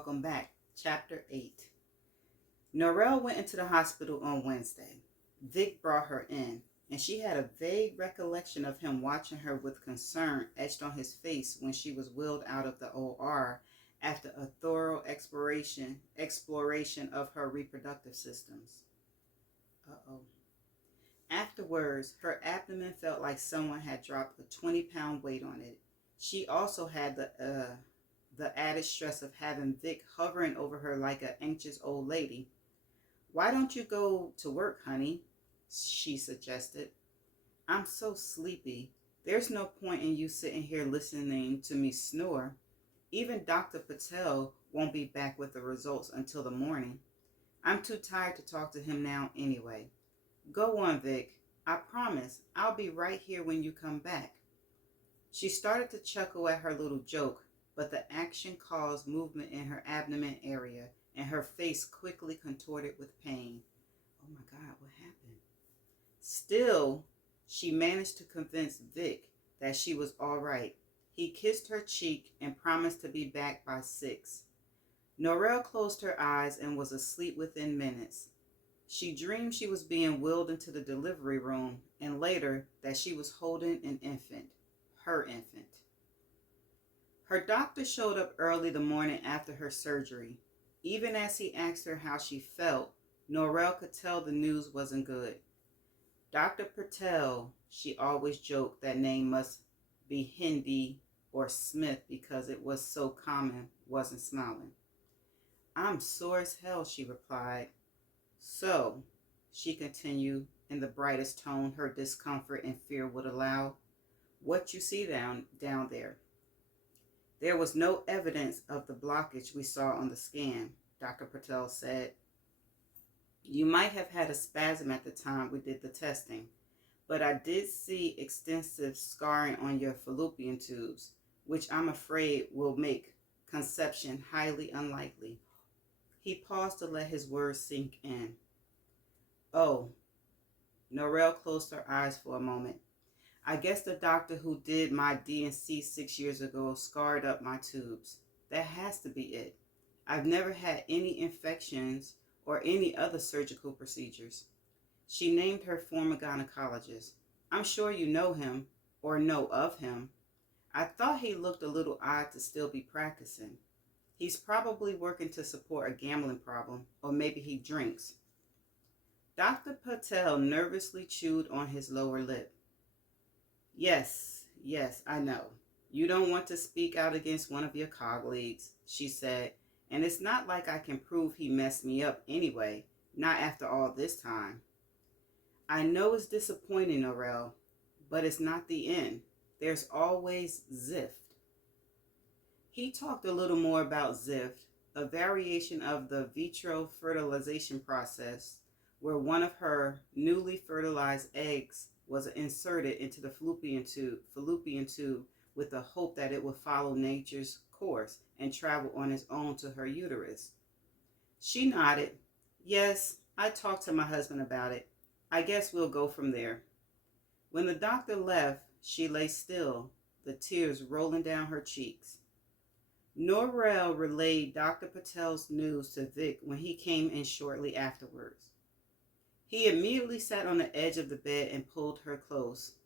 welcome back. Chapter 8. Norel went into the hospital on Wednesday. Vic brought her in, and she had a vague recollection of him watching her with concern etched on his face when she was wheeled out of the OR after a thorough exploration of her reproductive systems. Uh-oh. Afterwards, her abdomen felt like someone had dropped a 20-pound weight on it. She also had the added stress of having Vic hovering over her like an anxious old lady. "Why don't you go to work, honey?" she suggested. "I'm so sleepy. There's no point in you sitting here listening to me snore. Even Dr. Patel won't be back with the results until the morning. I'm too tired to talk to him now anyway. Go on, Vic. I promise I'll be right here when you come back." She started to chuckle at her little joke, but the action caused movement in her abdomen area, and her face quickly contorted with pain. Oh my God, what happened? Still, she managed to convince Vic that she was all right. He kissed her cheek and promised to be back by 6. Norel closed her eyes and was asleep within minutes. She dreamed she was being wheeled into the delivery room, and later that she was holding an infant, her infant. Her doctor showed up early the morning after her surgery. Even as he asked her how she felt, Norel could tell the news wasn't good. Dr. Patel, she always joked that name must be Hindi or Smith because it was so common, wasn't smiling. "I'm sore as hell," she replied. "So," she continued in the brightest tone her discomfort and fear would allow, "what you see down there?" "There was no evidence of the blockage we saw on the scan," Dr. Patel said. "You might have had a spasm at the time we did the testing, but I did see extensive scarring on your fallopian tubes, which I'm afraid will make conception highly unlikely." He paused to let his words sink in. "Oh." Norel closed her eyes for a moment. "I guess the doctor who did my D&C 6 years ago scarred up my tubes. That has to be it. I've never had any infections or any other surgical procedures." She named her former gynecologist. "I'm sure you know him or know of him. I thought he looked a little odd to still be practicing. He's probably working to support a gambling problem, or maybe he drinks." Dr. Patel nervously chewed on his lower lip. Yes, I know. You don't want to speak out against one of your colleagues," she said, "and it's not like I can prove he messed me up anyway, not after all this time." "I know it's disappointing, Norel, but it's not the end. There's always Zift." He talked a little more about Zift, a variation of the vitro fertilization process where one of her newly fertilized eggs was inserted into the fallopian tube with the hope that it would follow nature's course and travel on its own to her uterus. She nodded. "Yes, I talked to my husband about it. I guess we'll go from there." When the doctor left, she lay still, the tears rolling down her cheeks. Norel relayed Dr. Patel's news to Vic when he came in shortly afterwards. He immediately sat on the edge of the bed and pulled her close.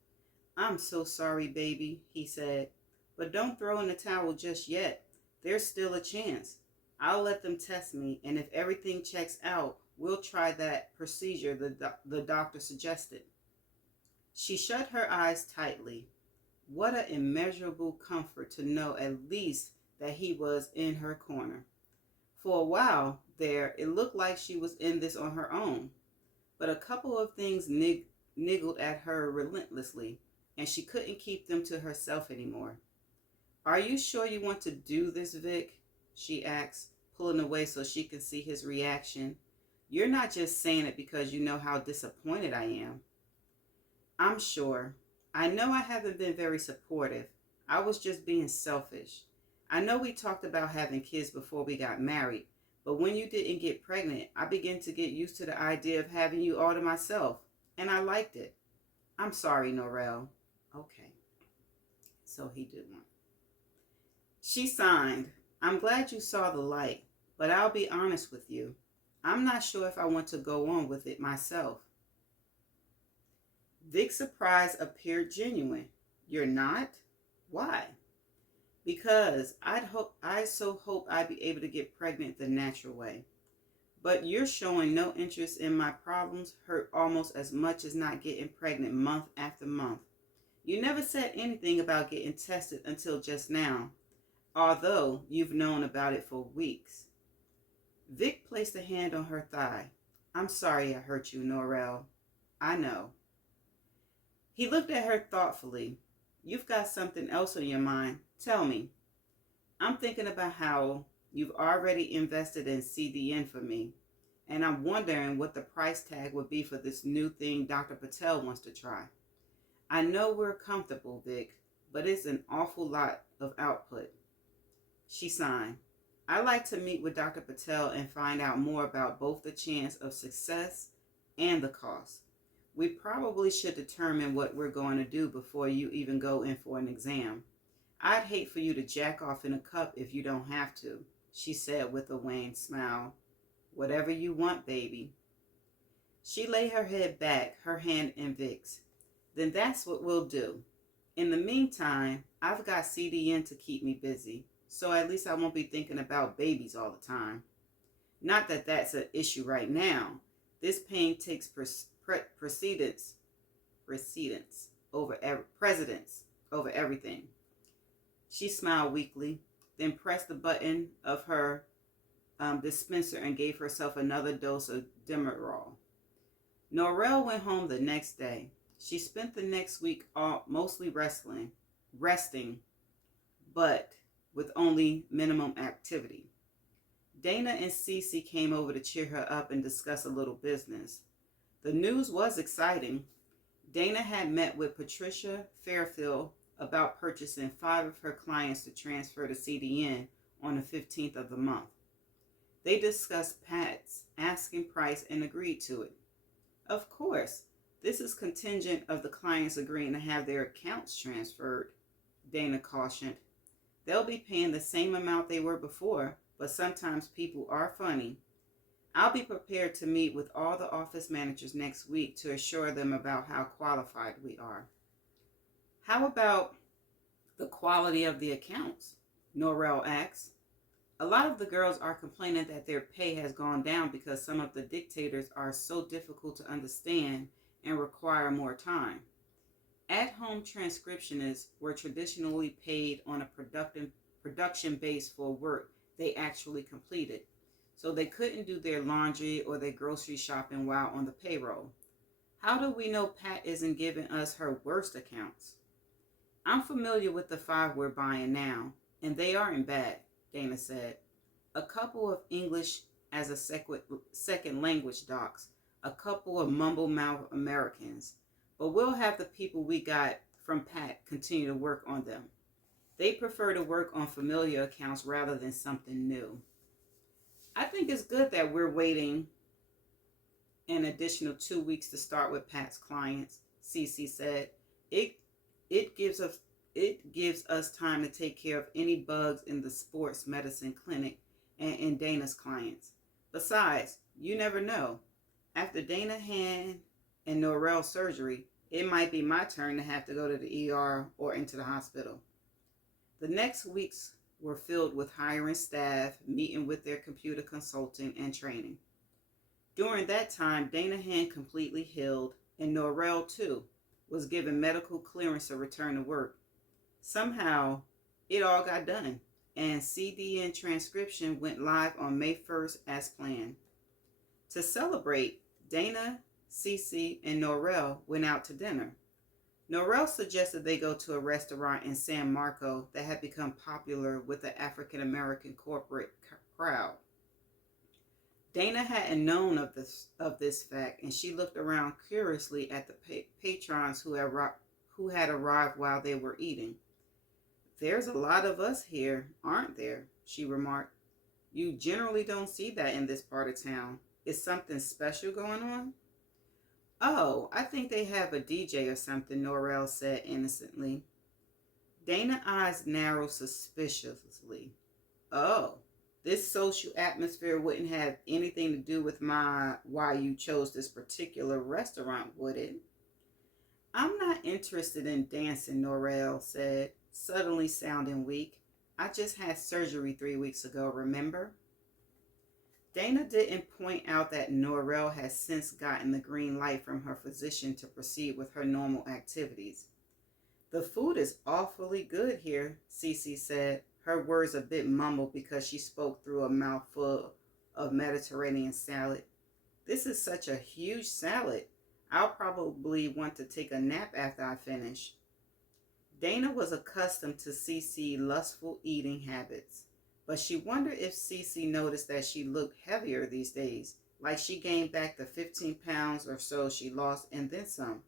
"I'm so sorry, baby," he said, "but don't throw in the towel just yet. There's still a chance. I'll let them test me, and if everything checks out, we'll try that procedure the doctor suggested." She shut her eyes tightly. What an immeasurable comfort to know at least that he was in her corner. For a while there, it looked like she was in this on her own. But a couple of things niggled at her relentlessly, and she couldn't keep them to herself anymore. "Are you sure you want to do this, Vic?" she asked, pulling away so she could see his reaction. "You're not just saying it because you know how disappointed I am." "I'm sure. I know I haven't been very supportive. I was just being selfish. I know we talked about having kids before we got married, but when you didn't get pregnant, I began to get used to the idea of having you all to myself, and I liked it. I'm sorry, Norel." "Okay." So he did one. She signed. I'm glad you saw the light, but I'll be honest with you. I'm not sure if I want to go on with it myself. Vic's surprise appeared genuine. You're not? Why? Because I so hope I'd be able to get pregnant the natural way. But you're showing no interest in my problems hurt almost as much as not getting pregnant month after month. You never said anything about getting tested until just now, although you've known about it for weeks. Vic placed a hand on her thigh. I'm sorry I hurt you, Norrell. I know. He looked at her thoughtfully. You've got something else on your mind. Tell me. I'm thinking about how you've already invested in CDN for me, and I'm wondering what the price tag would be for this new thing Dr. Patel wants to try. I know we're comfortable, Vic, but it's an awful lot of output. She sighed. I'd like to meet with Dr. Patel and find out more about both the chance of success and the cost. We probably should determine what we're going to do before you even go in for an exam. I'd hate for you to jack off in a cup if you don't have to, she said with a wan smile. Whatever you want, baby. She lay her head back, her hand in Vic's. Then that's what we'll do. In the meantime, I've got CDN to keep me busy, so at least I won't be thinking about babies all the time. Not that that's an issue right now. This pain takes precedence over everything. She smiled weakly, then pressed the button of her dispenser and gave herself another dose of Demerol. Norrell went home the next day. She spent the next week mostly resting, but with only minimum activity. Dana and Cece came over to cheer her up and discuss a little business. The news was exciting. Dana had met with Patricia Fairfield about purchasing 5 of her clients to transfer to CDN on the 15th of the month. They discussed Pat's asking price and agreed to it. Of course, this is contingent of the clients agreeing to have their accounts transferred, Dana cautioned. They'll be paying the same amount they were before, but sometimes people are funny. I'll be prepared to meet with all the office managers next week to assure them about how qualified we are. How about the quality of the accounts? Norrell asked. A lot of the girls are complaining that their pay has gone down because some of the dictators are so difficult to understand and require more time. At-home transcriptionists were traditionally paid on a production base for work they actually completed, so they couldn't do their laundry or their grocery shopping while on the payroll. How do we know Pat isn't giving us her worst accounts? I'm familiar with the 5 we're buying now, and they aren't bad, Dana said. A couple of English as a second language docs, a couple of mumble-mouth Americans, but we'll have the people we got from Pat continue to work on them. They prefer to work on familiar accounts rather than something new. I think it's good that we're waiting an additional 2 weeks to start with Pat's clients, Cece said. It gives us time to take care of any bugs in the sports medicine clinic and in Dana's clients. Besides, you never know. After Dana hand and Norrell's surgery, it might be my turn to have to go to the ER or into the hospital. The next weeks were filled with hiring staff, meeting with their computer consulting, and training. During that time, Dana Hand completely healed, and Norrell, too, was given medical clearance to return to work. Somehow, it all got done, and CDN transcription went live on May 1st as planned. To celebrate, Dana, Cece, and Norrell went out to dinner. Norrell suggested they go to a restaurant in San Marco that had become popular with the African-American corporate crowd. Dana hadn't known of this fact, and she looked around curiously at the patrons who had arrived while they were eating. There's a lot of us here, aren't there? She remarked. You generally don't see that in this part of town. Is something special going on? Oh, I think they have a DJ or something, Norrell said innocently. Dana's eyes narrowed suspiciously. Oh, this social atmosphere wouldn't have anything to do with why you chose this particular restaurant, would it? I'm not interested in dancing, Norrell said, suddenly sounding weak. I just had surgery 3 weeks ago, remember? Dana didn't point out that Norrell has since gotten the green light from her physician to proceed with her normal activities. The food is awfully good here, Cece said, her words a bit mumbled because she spoke through a mouthful of Mediterranean salad. This is such a huge salad. I'll probably want to take a nap after I finish. Dana was accustomed to Cece's lustful eating habits, but she wondered if Cece noticed that she looked heavier these days, like she gained back the 15 pounds or so she lost and then some.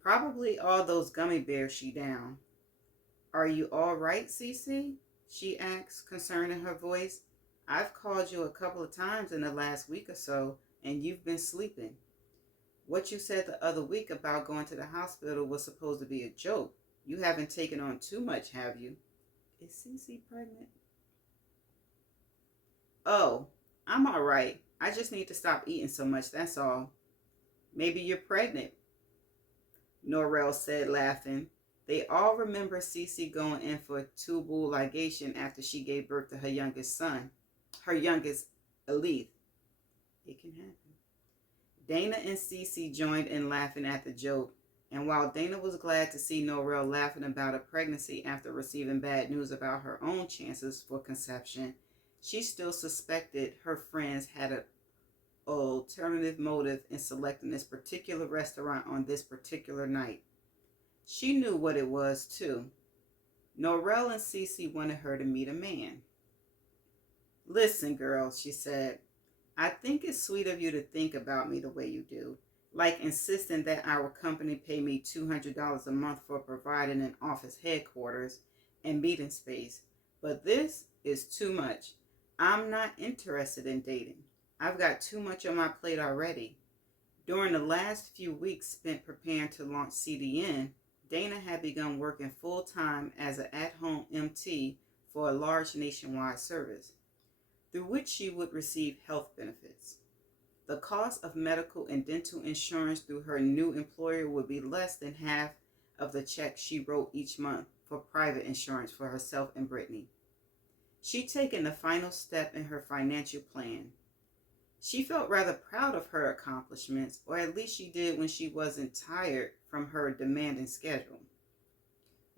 Probably all those gummy bears she downed. Are you all right, Cece? She asked, concern in her voice. I've called you a couple of times in the last week or so, and you've been sleeping. What you said the other week about going to the hospital was supposed to be a joke. You haven't taken on too much, have you? Is Cece pregnant? Oh, I'm all right. I just need to stop eating so much, that's all. Maybe you're pregnant, Norrell said, laughing. They all remember Cece going in for tubal ligation after she gave birth to her youngest son, her youngest, Elith. It can happen. Dana and Cece joined in laughing at the joke, and while Dana was glad to see Norrell laughing about a pregnancy after receiving bad news about her own chances for conception, she still suspected her friends had an alternative motive in selecting this particular restaurant on this particular night. She knew what it was, too. Norrell and Cece wanted her to meet a man. Listen, girl, she said, I think it's sweet of you to think about me the way you do, like insisting that our company pay me $200 a month for providing an office headquarters and meeting space. But this is too much. I'm not interested in dating. I've got too much on my plate already. During the last few weeks spent preparing to launch CDN, Dana had begun working full-time as an at-home MT for a large nationwide service, through which she would receive health benefits. The cost of medical and dental insurance through her new employer would be less than half of the check she wrote each month for private insurance for herself and Brittany. She'd taken the final step in her financial plan. She felt rather proud of her accomplishments, or at least she did when she wasn't tired from her demanding schedule.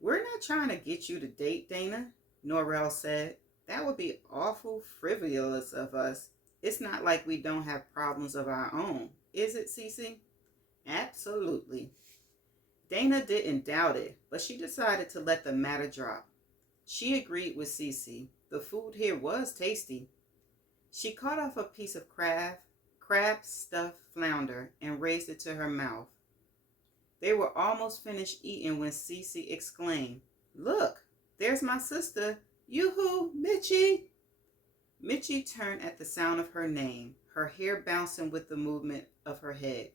We're not trying to get you to date, Dana, Norrell said. That would be awful frivolous of us. It's not like we don't have problems of our own, is it, Cece? Absolutely. Dana didn't doubt it, but she decided to let the matter drop. She agreed with Cece. The food here was tasty. She cut off a piece of crab stuffed flounder and raised it to her mouth. They were almost finished eating when Cece exclaimed, Look, there's my sister. Yoo-hoo, Mitchie! Mitchie turned at the sound of her name, her hair bouncing with the movement of her head.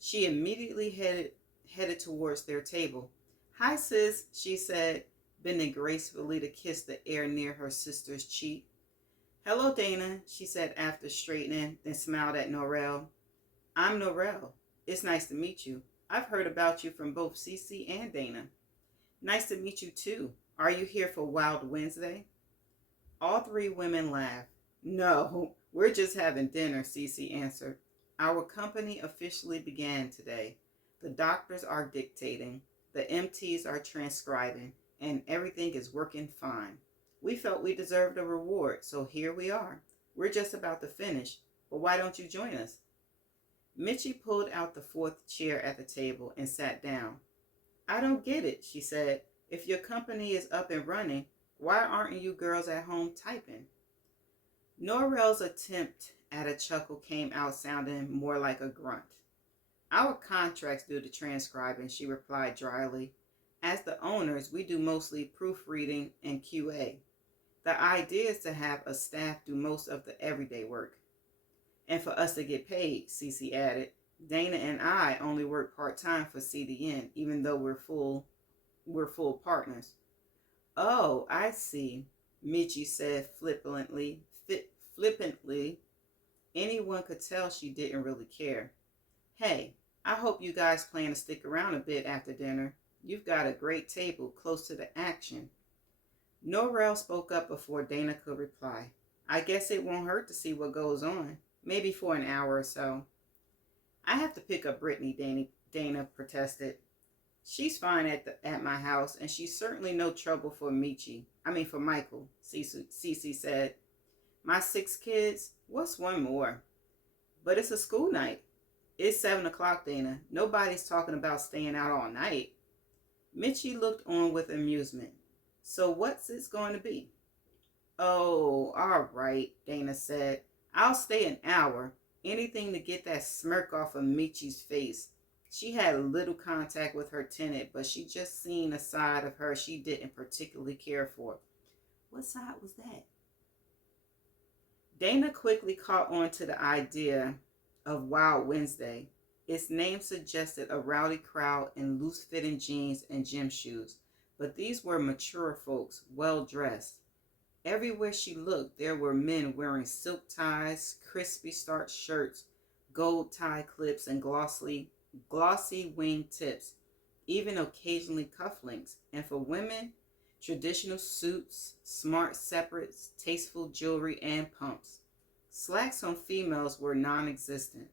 She immediately headed towards their table. Hi, sis, she said, bending gracefully to kiss the air near her sister's cheek. Hello, Dana, she said after straightening, then smiled at Norrell. I'm Norrell. It's nice to meet you. I've heard about you from both Cece and Dana. Nice to meet you, too. Are you here for Wild Wednesday? All three women laughed. No, we're just having dinner, Cece answered. Our company officially began today. The doctors are dictating, the MTs are transcribing, and everything is working fine. We felt we deserved a reward, so here we are. We're just about to finish, but why don't you join us? Mitchie pulled out the fourth chair at the table and sat down. I don't get it, she said. If your company is up and running, why aren't you girls at home typing? Norrell's attempt at a chuckle came out sounding more like a grunt. Our contracts do the transcribing, she replied dryly. As the owners, we do mostly proofreading and QA. The idea is to have a staff do most of the everyday work. And for us to get paid, Cece added. Dana and I only work part-time for CDN, even though we're full partners. Oh, I see, Michi said flippantly. Anyone could tell she didn't really care. Hey, I hope you guys plan to stick around a bit after dinner. You've got a great table close to the action. Norrell spoke up before Dana could reply. I guess it won't hurt to see what goes on. Maybe for an hour or so. I have to pick up Brittany, Dana protested. She's fine at my house, and she's certainly no trouble for for Michael, Cece said. My 6 kids? What's one more? But it's a school night. It's 7 o'clock, Dana. Nobody's talking about staying out all night. Michi looked on with amusement. So what's it going to be? Oh, all right, Dana said. I'll stay an hour. Anything to get that smirk off of Michi's face. She had little contact with her tenant, but she just seen a side of her she didn't particularly care for. What side was that? Dana quickly caught on to the idea of Wild Wednesday. Its name suggested a rowdy crowd in loose-fitting jeans and gym shoes, but these were mature folks, well-dressed. Everywhere she looked, there were men wearing silk ties, crispy starched shirts, gold tie clips, and glossy wing tips, even occasionally cufflinks. And for women, traditional suits, smart separates, tasteful jewelry, and pumps. Slacks on females were non-existent.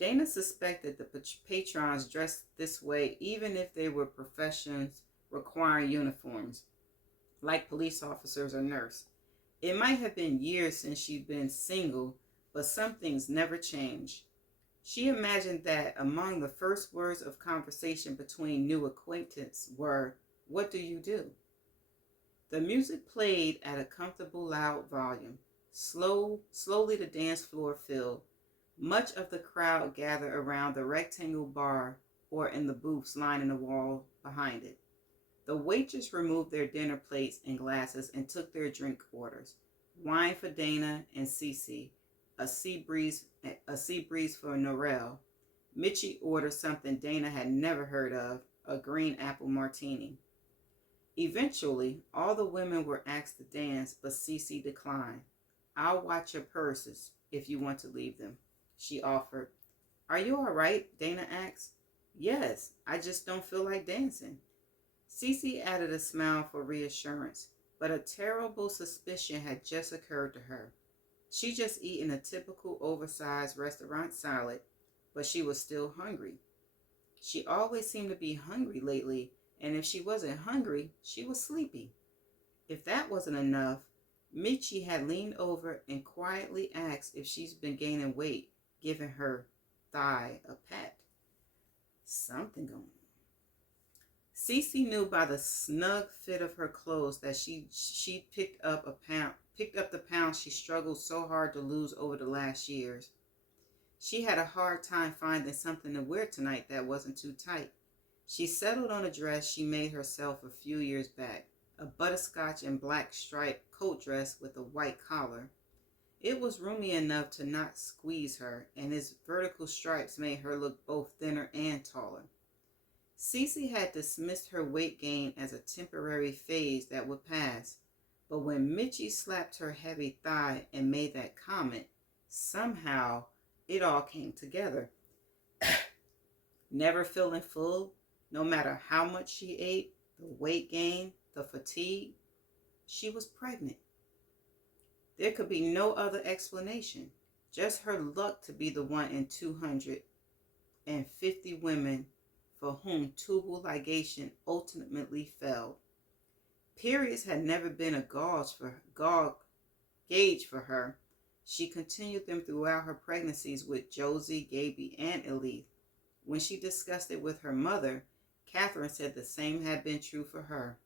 Dana suspected the patrons dressed this way even if they were professions requiring uniforms, like police officers or nurse. It might have been years since she'd been single, but some things never change. She imagined that among the first words of conversation between new acquaintances were, "What do you do?" The music played at a comfortable loud volume. Slowly the dance floor filled. Much of the crowd gathered around the rectangle bar or in the booths lining the wall behind it. The waitress removed their dinner plates and glasses and took their drink orders. Wine for Dana and Cece, a sea breeze for Norrell. Michi ordered something Dana had never heard of, a green apple martini. Eventually, all the women were asked to dance, but Cece declined. I'll watch your purses if you want to leave them, she offered. Are you all right? Dana asked. Yes, I just don't feel like dancing. Cece added a smile for reassurance, but a terrible suspicion had just occurred to her. She'd just eaten a typical oversized restaurant salad, but she was still hungry. She always seemed to be hungry lately, and if she wasn't hungry, she was sleepy. If that wasn't enough, Michi had leaned over and quietly asked if she's been gaining weight, giving her thigh a pat. Something going on. Cece knew by the snug fit of her clothes that she picked up the pounds she struggled so hard to lose over the last years. She had a hard time finding something to wear tonight that wasn't too tight. She settled on a dress she made herself a few years back, a butterscotch and black striped coat dress with a white collar. It was roomy enough to not squeeze her, and its vertical stripes made her look both thinner and taller. Cece had dismissed her weight gain as a temporary phase that would pass, but when Michi slapped her heavy thigh and made that comment, somehow it all came together. Never feeling full, no matter how much she ate, the weight gain, the fatigue, she was pregnant. There could be no other explanation, just her luck to be the one in 250 women for whom tubal ligation ultimately failed. Periods had never been a gauge for her. She continued them throughout her pregnancies with Josie, Gaby, and Elise. When she discussed it with her mother, Catherine said the same had been true for her.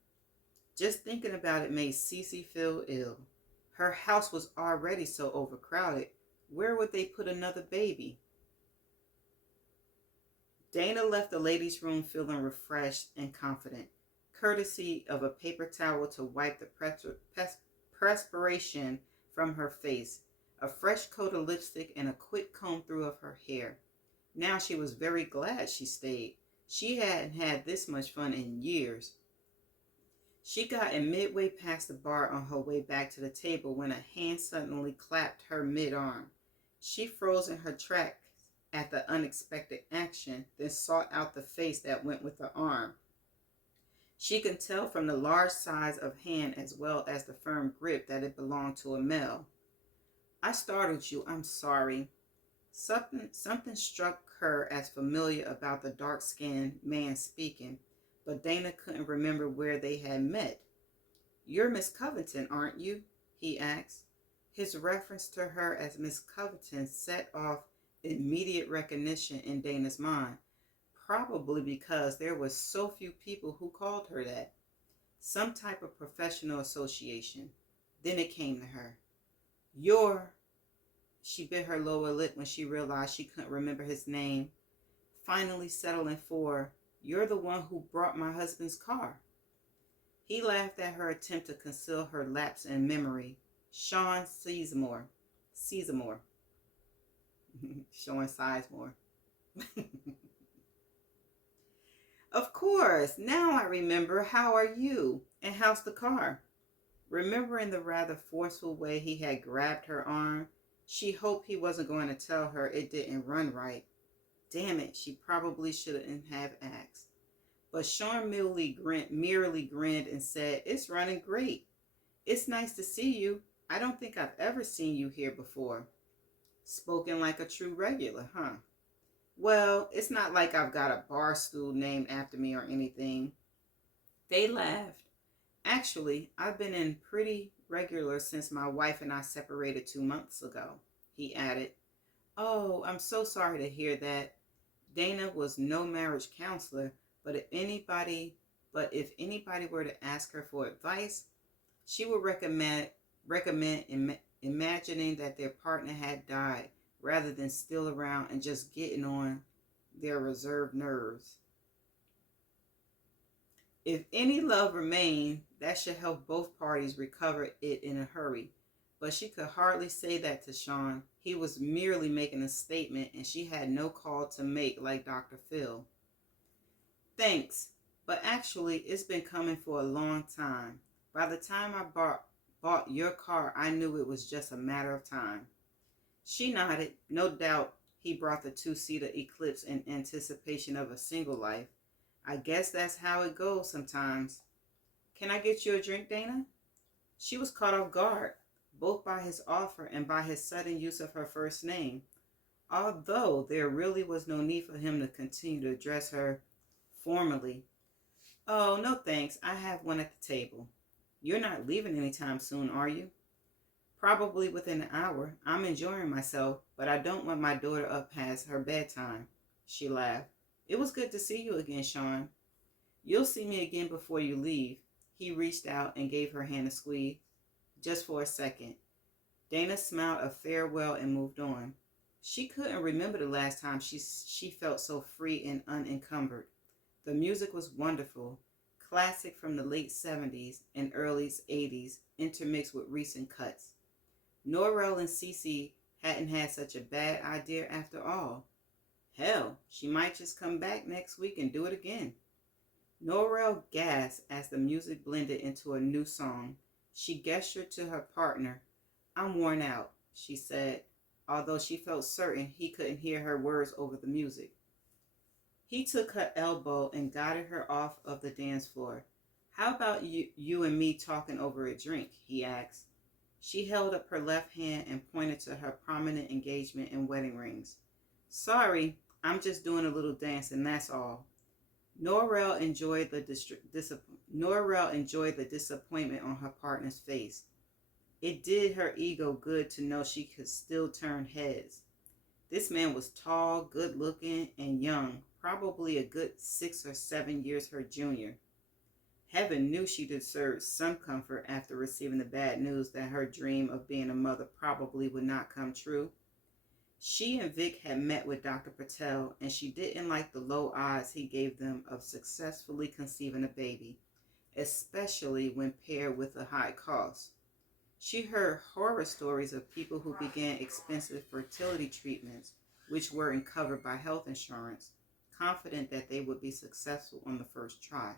Just thinking about it made Cece feel ill. Her house was already so overcrowded. Where would they put another baby? Dana left the ladies' room feeling refreshed and confident, courtesy of a paper towel to wipe the perspiration from her face, a fresh coat of lipstick, and a quick comb through of her hair. Now she was very glad she stayed. She hadn't had this much fun in years. She got in midway past the bar on her way back to the table when a hand suddenly clapped her mid-arm. She froze in her tracks at the unexpected action, then sought out the face that went with the arm. She could tell from the large size of hand as well as the firm grip that it belonged to a male. I startled you, I'm sorry. Something struck her as familiar about the dark-skinned man speaking, but Dana couldn't remember where they had met. You're Miss Covington, aren't you? He asked. His reference to her as Miss Covington set off immediate recognition in Dana's mind, probably because there were so few people who called her that. Some type of professional association. Then it came to her. You're... She bit her lower lip when she realized she couldn't remember his name, finally settling for, you're the one who brought my husband's car. He laughed at her attempt to conceal her lapse in memory. Sean Sizemore. Sizemore. Sean Sizemore. Of course, now I remember. How are you? And how's the car? Remembering the rather forceful way he had grabbed her arm, she hoped he wasn't going to tell her it didn't run right. Damn it, she probably shouldn't have asked. But Sean merely grinned and said, it's running great. It's nice to see you. I don't think I've ever seen you here before. Spoken like a true regular, huh? Well, it's not like I've got a bar stool named after me or anything. They laughed. Actually, I've been in pretty regular since my wife and I separated 2 months ago, he added. Oh, I'm so sorry to hear that. Dana was no marriage counselor, but if anybody were to ask her for advice, she would recommend imagining that their partner had died rather than still around and just getting on their reserved nerves. If any love remained, that should help both parties recover it in a hurry. But she could hardly say that to Sean. He was merely making a statement, and she had no call to make like Dr. Phil. Thanks, but actually it's been coming for a long time. By the time I bought your car, I knew it was just a matter of time. She nodded. No doubt he brought the two-seater Eclipse in anticipation of a single life. I guess that's how it goes sometimes. Can I get you a drink, Dana? She was caught off guard, both by his offer and by his sudden use of her first name, although there really was no need for him to continue to address her formally. Oh, no thanks. I have one at the table. You're not leaving anytime soon, are you? Probably within an hour. I'm enjoying myself, but I don't want my daughter up past her bedtime. She laughed. It was good to see you again, Sean. You'll see me again before you leave. He reached out and gave her hand a squeeze. Just for a second. Dana smiled a farewell and moved on. She couldn't remember the last time she felt so free and unencumbered. The music was wonderful, classic from the late 70s and early 80s, intermixed with recent cuts. Norrell and Cece hadn't had such a bad idea after all. Hell, she might just come back next week and do it again. Norrell gasped as the music blended into a new song. She gestured to her partner. I'm worn out, she said, although she felt certain he couldn't hear her words over the music. He took her elbow and guided her off of the dance floor. How about you and me talking over a drink, he asked. She held up her left hand and pointed to her prominent engagement and wedding rings. Sorry, I'm just doing a little dancing, that's all. Norrell enjoyed the disappointment on her partner's face. It did her ego good to know she could still turn heads. This man was tall, good-looking, and young, probably a good 6 or 7 years her junior. Heaven knew she deserved some comfort after receiving the bad news that her dream of being a mother probably would not come true. She and Vic had met with Dr. Patel, and she didn't like the low odds he gave them of successfully conceiving a baby, especially when paired with a high cost. She heard horror stories of people who began expensive fertility treatments, which weren't covered by health insurance, confident that they would be successful on the first try.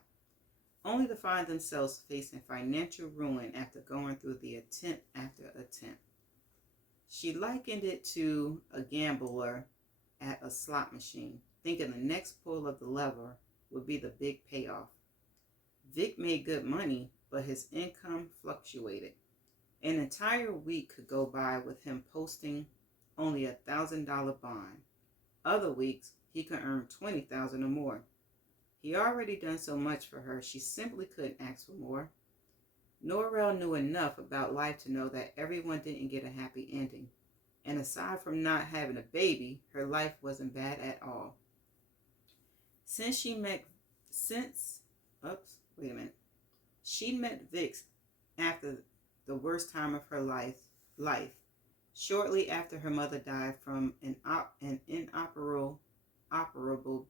only to find themselves facing financial ruin after going through the attempt after attempt. She likened it to a gambler at a slot machine, thinking the next pull of the lever would be the big payoff. Vic made good money, but his income fluctuated. An entire week could go by with him posting only $1,000 bond. Other weeks, he could earn $20,000 or more. He already done so much for her, she simply couldn't ask for more. Norrell knew enough about life to know that everyone didn't get a happy ending. And aside from not having a baby, her life wasn't bad at all. She met Vix after the worst time of her life, shortly after her mother died from an inoperable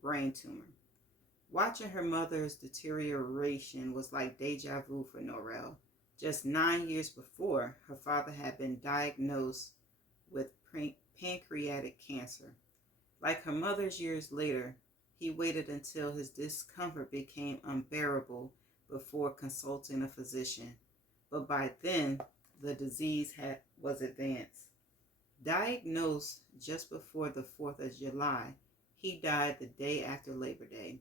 brain tumor. Watching her mother's deterioration was like deja vu for Norrell. Just 9 years before, her father had been diagnosed with pancreatic cancer. Like her mother's years later, he waited until his discomfort became unbearable before consulting a physician. But by then, the disease was advanced. Diagnosed just before the 4th of July, he died the day after Labor Day.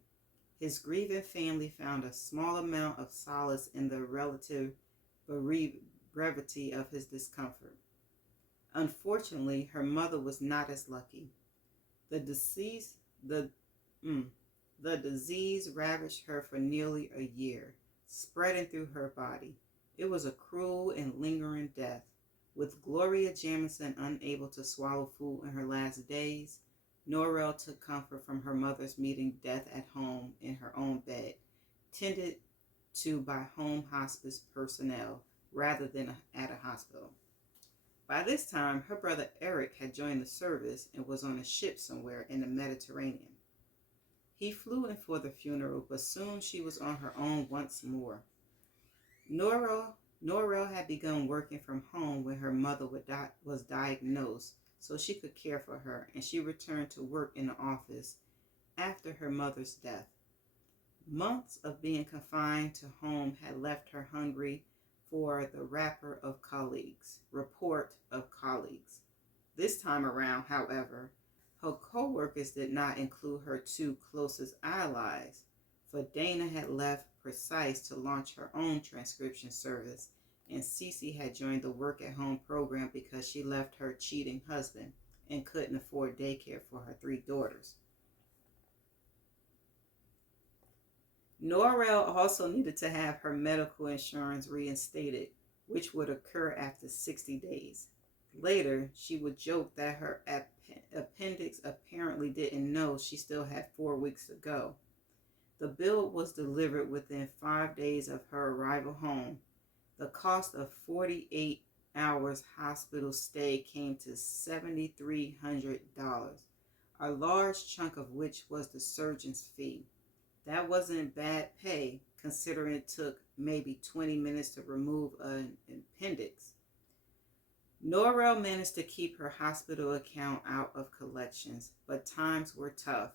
His grieving family found a small amount of solace in the relative brevity of his discomfort. Unfortunately, her mother was not as lucky. The disease ravaged her for nearly a year, spreading through her body. It was a cruel and lingering death. With Gloria Jamison unable to swallow food in her last days, Norrell took comfort from her mother's meeting death at home in her own bed, tended to by home hospice personnel rather than at a hospital. By this time, her brother Eric had joined the service and was on a ship somewhere in the Mediterranean. He flew in for the funeral, but soon she was on her own once more. Norrell had begun working from home when her mother was diagnosed, so she could care for her, and she returned to work in the office after her mother's death. Months of being confined to home had left her hungry for the report of colleagues. This time around, however, her co-workers did not include her two closest allies, for Dana had left Precise to launch her own transcription service, and Cece had joined the work-at-home program because she left her cheating husband and couldn't afford daycare for her 3 daughters. Norrell also needed to have her medical insurance reinstated, which would occur after 60 days. Later, she would joke that her appendix apparently didn't know she still had 4 weeks to go. The bill was delivered within 5 days of her arrival home. The cost of 48 hours hospital stay came to $7,300, a large chunk of which was the surgeon's fee. That wasn't bad pay, considering it took maybe 20 minutes to remove an appendix. Norrell managed to keep her hospital account out of collections, but times were tough.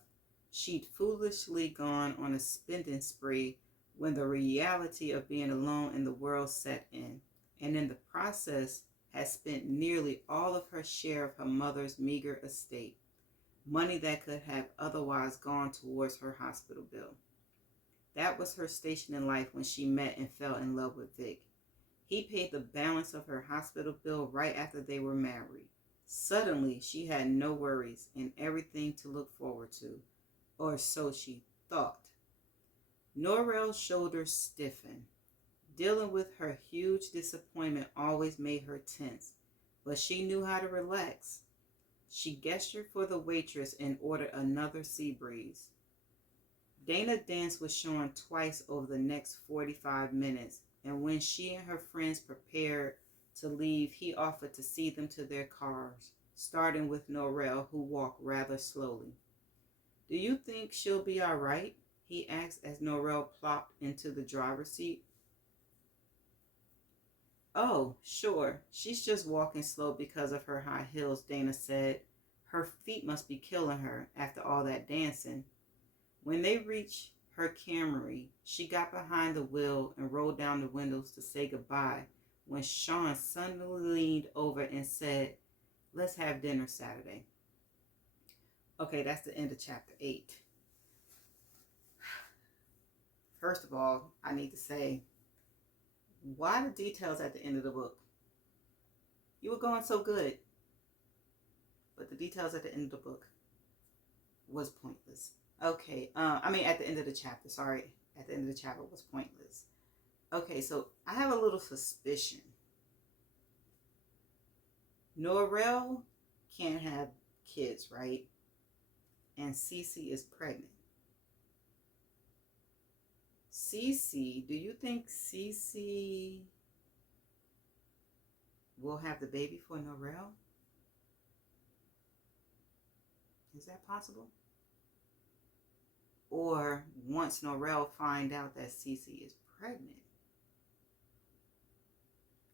She'd foolishly gone on a spending spree when the reality of being alone in the world set in, and in the process had spent nearly all of her share of her mother's meager estate, money that could have otherwise gone towards her hospital bill. That was her station in life when she met and fell in love with Vic. He paid the balance of her hospital bill right after they were married. Suddenly, she had no worries and everything to look forward to, or so she thought. Norrell's shoulders stiffened. Dealing with her huge disappointment always made her tense, but she knew how to relax. She gestured for the waitress and ordered another sea breeze. Dana Dance was shown twice over the next 45 minutes, and when she and her friends prepared to leave, he offered to see them to their cars, starting with Norrell, who walked rather slowly. "Do you think she'll be all right?" he asked as Norrell plopped into the driver's seat. "Oh, sure. She's just walking slow because of her high heels," Dana said. "Her feet must be killing her after all that dancing." When they reached her Camry. She got behind the wheel and rolled down the windows to say goodbye when Sean suddenly leaned over and said, "Let's have dinner Saturday." Okay, that's the end of chapter 8. First of all, I need to say, why the details at the end of the book? You were going so good, but the details at the end of the book was pointless. Okay, at the end of the chapter, sorry. At the end of the chapter was pointless. Okay, so I have a little suspicion. Norrell can't have kids, right? And Cece is pregnant. Cece, do you think Cece will have the baby for Norrell? Is that possible? Or once Norrell find out that Cece is pregnant,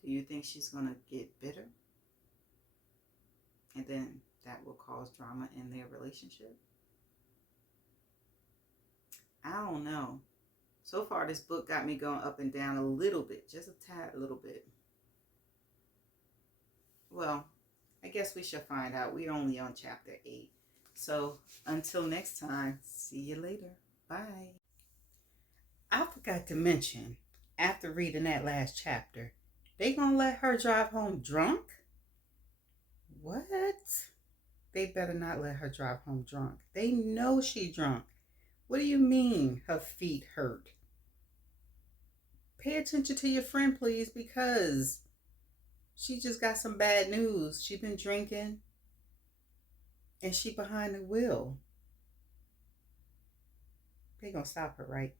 do you think she's going to get bitter? And then that will cause drama in their relationship? I don't know. So far, this book got me going up and down a little bit, just a tad, a little bit. Well, I guess we shall find out. We're only on chapter 8. So until next time, see you later. Bye. I forgot to mention, after reading that last chapter, they gonna let her drive home drunk? What? They better not let her drive home drunk. They know she drunk. What do you mean her feet hurt? Pay attention to your friend, please, because she just got some bad news. She been drinking and she behind the wheel. They gonna stop her, right?